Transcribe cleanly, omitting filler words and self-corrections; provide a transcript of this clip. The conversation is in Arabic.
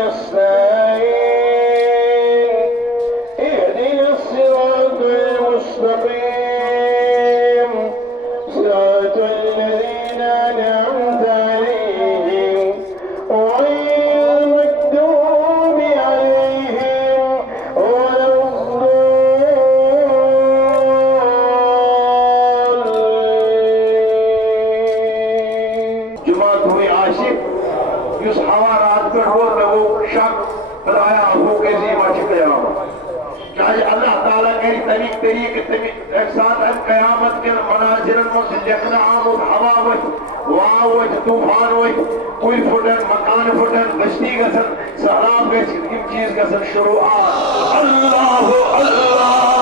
نستعين اهدنا الصراط المستقيم صراط الذين أنعمت عليهم غير المغضوب عليهم ولا الضالين. جماعت हुई आशिक युस हवा रात पे हो तो वो शक खुदाया हो के जीवा छिकयाम चाहे अल्लाह ताला के तरीक एक साथ हम कयामत के मनाजिरन में से देखना आमुद हवा वही वाह वही तूफान वही कोई फुटन मकान फुटन गश्ती गसन सहराब गश चीज गसन शुरुआत अल्लाह अल्लाह